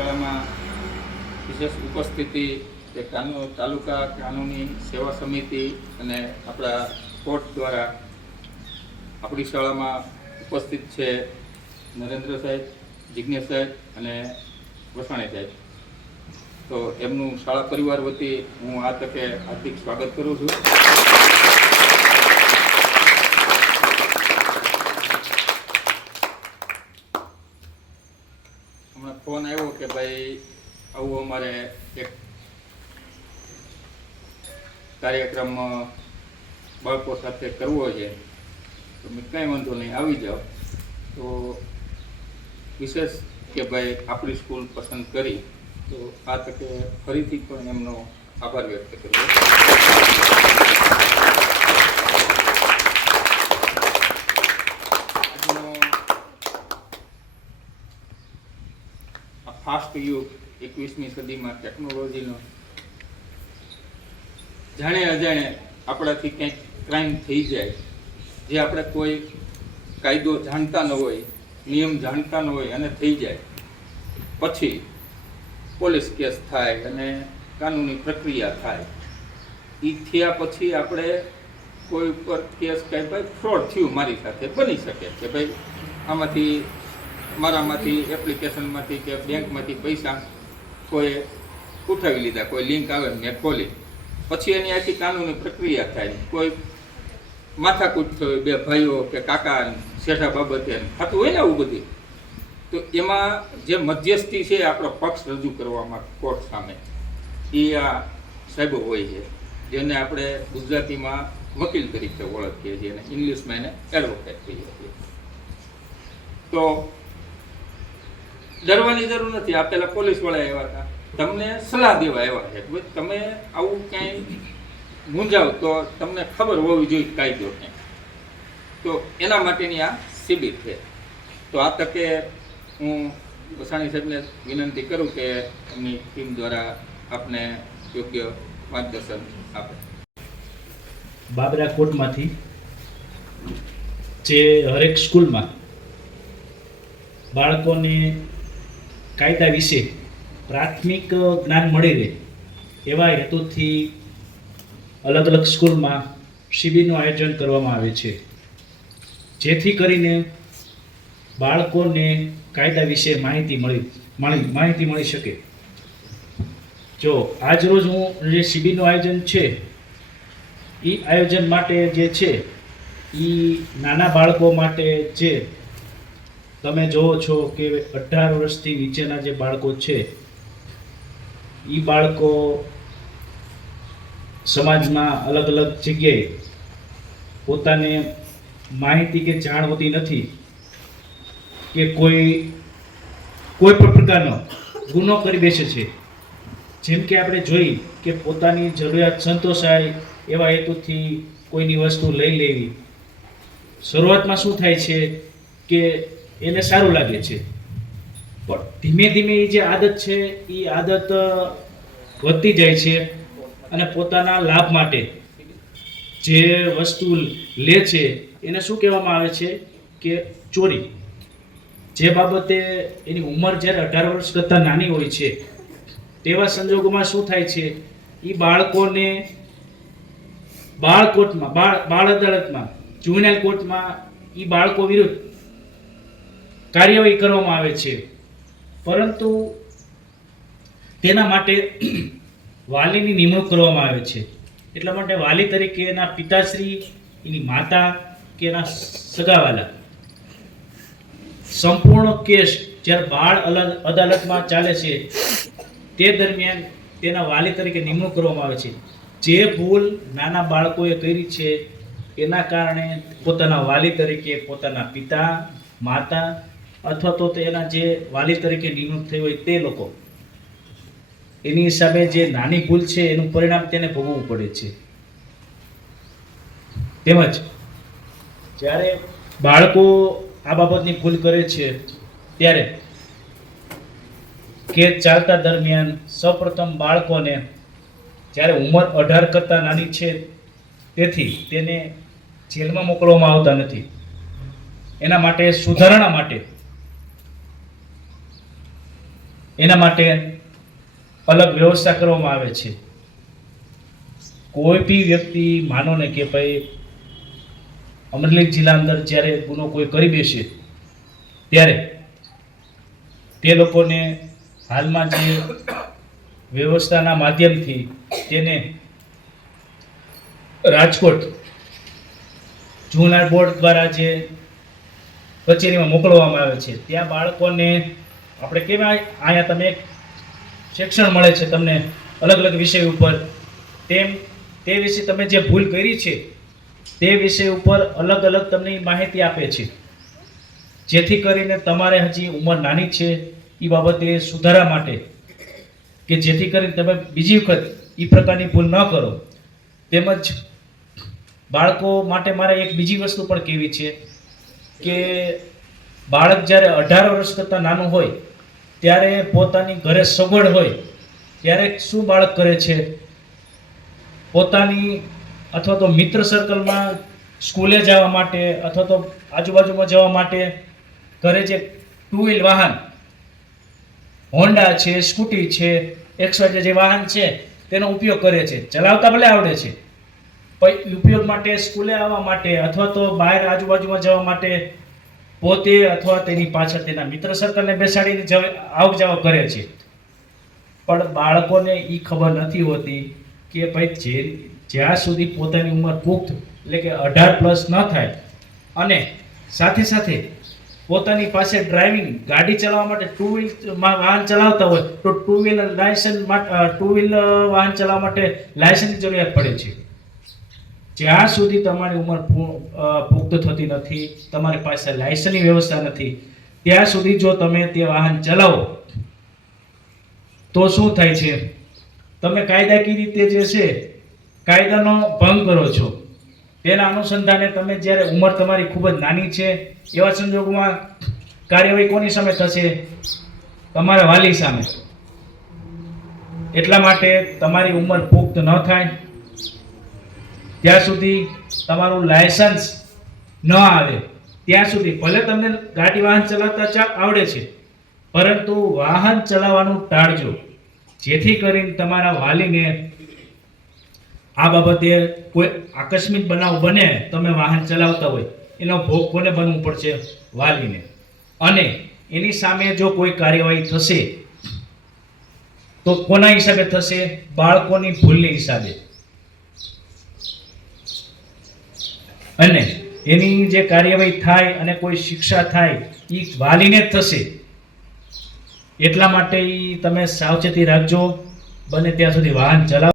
શાળામાં વિશેષ ઉપસ્થિતિ કે તાલુકા કાનૂની સેવા સમિતિ અને આપણા કોર્ટ દ્વારા આપણી શાળામાં ઉપસ્થિત છે નરેન્દ્ર સાહેબ, જિજ્ઞેશ સાહેબ અને વસાણી સાહેબ. તો એમનું શાળા પરિવાર વતી હું આ તકે હાર્દિક સ્વાગત કરું છું. હમણાં ફોન આવ્યો કે ભાઈ આવું અમારે એક કાર્યક્રમ બાળકો સાથે કરવો છે, તો મેં કાંઈ વાંધો નહીં, આવી જાઓ. તો વિશેષ કે ભાઈ આપણી સ્કૂલ પસંદ કરી, તો આ તકે ફરીથી પણ એમનો આભાર વ્યક્ત કર્યો. આ ફાસ્ટ યુગ 21મી સદીમાં ટેકનોલોજીનો જાણે અજાણે આપણાથી કંઈક ક્રાઇમ થઈ જાય, જે આપણે કોઈ કાયદો જાણતા ન હોય, નિયમ જાણતા ન હોય અને થઈ જાય, પછી પોલીસ કેસ થાય અને કાનૂની પ્રક્રિયા થાય. એ થયા પછી આપણે કોઈ ઉપર કેસ કાંઈ ભાઈ ફ્રોડ થયું મારી સાથે બની શકે કે ભાઈ આમાંથી મારામાંથી એપ્લિકેશનમાંથી કે બેંકમાંથી પૈસા કોઈ ઉઠાવી લીધા, કોઈ લિંક આવે મેં ખોલી, પછી એની આખી કાનૂની પ્રક્રિયા થાય. કોઈ માથાકૂટ થયો બે ભાઈઓ કે કાકા શેઠા બાબતે થતું હોય ને આવું બધું, તો એમાં જે મધ્યસ્થી છે આપણો પક્ષ રજૂ કરવામાં કોર્ટ સામે, એ આ સાહેબો હોય છે, જેને આપણે ગુજરાતીમાં વકીલ તરીકે ઓળખીએ છીએ અને ઇંગ્લિશમાં એને એડવોકેટ કહીએ છીએ. તો ડરવાની જરૂર નથી. આ પહેલાં પોલીસવાળા આવ્યા હતા, તમને સલાહ દેવા આવ્યા છે કે તમે આવું ક્યાંય મૂંઝાવ તો તમને ખબર હોવી જોઈએ કાયદો ક્યાંય. તો એના માટેની આ શિબિર છે. તો આ તકે હું વસાણી સાહેબને વિનંતી કરું કે એમની ટીમ દ્વારા આપને યોગ્ય માર્ગદર્શન આપે. બાબરા કોર્ટમાંથી જે હરેક સ્કૂલમાં બાળકોને કાયદા વિશે પ્રાથમિક જ્ઞાન મળી રહે એવા હેતુથી અલગ અલગ સ્કૂલમાં શિબિરનું આયોજન કરવામાં આવે છે, જેથી કરીને બાળકોને કાયદા વિશે માહિતી મળી શકે. જો આજ રોજ હું જે શિબિરનું આયોજન છે, એ આયોજન માટે જે છે એ નાના બાળકો માટે જે તમે જોવો છો કે 18 વર્ષથી નીચેના જે બાળકો છે, એ બાળકો સમાજમાં અલગ અલગ જગ્યાએ પોતાને માહિતી કે જાણ હોતી નથી કે કોઈ પણ પ્રકારનો ગુનો કરી બેસે છે. જેમ કે આપણે જોઈ કે પોતાની જરૂરિયાત સંતોષાય એવા હેતુથી કોઈની વસ્તુ લઈ લેવી. શરૂઆતમાં શું થાય છે કે એને સારું લાગે છે, પણ ધીમે ધીમે એ જે આદત છે એ આદત વધતી જાય છે અને પોતાના લાભ માટે જે વસ્તુ લે છે એને શું કહેવામાં આવે છે કે ચોરી. જે બાબતે એની ઉંમર જ્યારે 18 વર્ષ કરતાં નાની હોય છે, તેવા સંજોગોમાં શું થાય છે, એ બાળકોને બાળ કોર્ટમાં, બાળ અદાલતમાં, જુવેનાઇલ કોર્ટમાં એ બાળકો વિરુદ્ધ કાર્યવાહી કરવામાં આવે છે. પરંતુ તેના માટે વાલીની નિમણૂક કરવામાં આવે છે. એટલા માટે વાલી તરીકે એના પિતાશ્રી, એની માતા કે એના સગાવાલા સંપૂર્ણ કેસ જ્યારે બાળ અદાલતમાં ચાલે છે તે દરમિયાન તેના વાલી તરીકે નિમણૂક કરવામાં આવે છે. જે ભૂલ નાના બાળકોએ કરી છે એના કારણે પોતાના વાલી તરીકે પોતાના પિતા, માતા અથવા તો એના જે વાલી તરીકે નિમણૂક થઈ હોય તે લોકો, એની હિસાબે જે નાની ભૂલ છે એનું પરિણામ તેને ભોગવવું પડે છે. તેમજ જ્યારે બાળકો આ બાબતની ભૂલ કરે છે ત્યારે કેસ ચાલતા દરમિયાન સૌપ્રથમ બાળકોને જ્યારે ઉંમર 18 કરતાં નાની છે તેથી તેને જેલમાં મોકલવામાં આવતા નથી. એના માટે સુધારણા માટે એના માટે અલગ વ્યવસ્થા કરવામાં આવે છે. કોઈ બી વ્યક્તિ માનો ને કે ભાઈ અમરેલી જિલ્લા અંદર જ્યારે ગુનો કોઈ કરી બેસે ત્યારે તે લોકોને હાલમાં જે વ્યવસ્થાના માધ્યમથી તેને રાજકોટ જુનાર બોર્ડ દ્વારા જે કચેરીમાં મોકલવામાં આવે છે, ત્યાં બાળકોને આપણે કેવાય અહીંયા તમે એક શિક્ષણ મળે છે તમને અલગ અલગ વિષય ઉપર, તેમ તે વિશે તમે જે ભૂલ કરી છે તે વિષય ઉપર અલગ અલગ તમને માહિતી આપે છે, જેથી કરીને તમારે હજી ઉંમર નાની છે એ બાબતે સુધારા માટે કે જેથી કરીને તમે બીજી વખત એ પ્રકારની ભૂલ ન કરો. તેમજ બાળકો માટે મારે એક બીજી વસ્તુ પણ કહેવી છે કે બાળક જ્યારે 18 વર્ષ કરતાં નાનું હોય ત્યારે પોતાની ઘરે સગવડ હોય ત્યારે શું બાળક કરે છે, પોતાની અથવા તો મિત્ર સર્કલમાં સ્કૂલે જવા માટે અથવા તો આજુબાજુમાં જવા માટે ઘરે જે ટુ વ્હીલ વાહન હોન્ડા છે, સ્કૂટી છે, XYZ જે વાહન છે તેનો ઉપયોગ કરે છે. ચલાવતા ભલે આવડે છે પણ ઉપયોગ માટે સ્કૂલે આવવા માટે અથવા તો બહાર આજુબાજુમાં જવા માટે પોતે અથવા તેની પાછળ તેના મિત્ર સર્કલને બેસાડીને આવ જાવ કરે છે. પણ બાળકોને એ ખબર નથી હોતી કે ભાઈ જ્યાં સુધી પોતાની ઉંમર પુખ્ત એટલે કે 18+ ન થાય અને સાથે સાથે પોતાની પાસે ડ્રાઇવિંગ ગાડી ચલાવવા માટે ટુ વ્હીલ વાહન ચલાવતા હોય તો ટુ વ્હીલ વાહન ચલાવવા માટે લાયસન્સની જરૂરિયાત પડે છે. જ્યાં સુધી તમારી ઉંમર પુખ્ત થતી નથી, તમારી પાસે લાયસન્સની વ્યવસ્થા નથી, ત્યાં સુધી જો તમે તે વાહન ચલાવો તો શું થાય છે, તમે કાયદાકીય રીતે જે છે કાયદાનો ભંગ કરો છો. તેના અનુસંધાને તમે જ્યારે ઉંમર તમારી ખૂબ જ નાની છે એવા સંજોગોમાં કાર્યવાહી કોની સામે થશે? તમારા વાલી સામે. એટલા માટે તમારી ઉંમર પુખ્ત ન થાય ત્યાં સુધી તમારું લાયસન્સ ન આવે ત્યાં સુધી ભલે તમને ગાડી વાહન ચલાવતા આવડે છે પરંતુ વાહન ચલાવવાનું ટાળજો, જેથી કરીને તમારા વાલીને આ બાબતે કોઈ આકસ્મિક બનાવ બને, તમે વાહન ચલાવતા હોય એનો ભોગ કોને બનવું પડશે? વાલીને. અને એની સામે જો કોઈ કાર્યવાહી થશે તો કોના હિસાબે થશે? બાળકોની ભૂલની હિસાબે. અને એની જે કાર્યવાહી થાય અને કોઈ શિક્ષા થાય એ વાલીને જ થશે. એટલા માટે તમે સાવચેતી રાખજો, બને ત્યાં સુધી વાહન ચલાવો.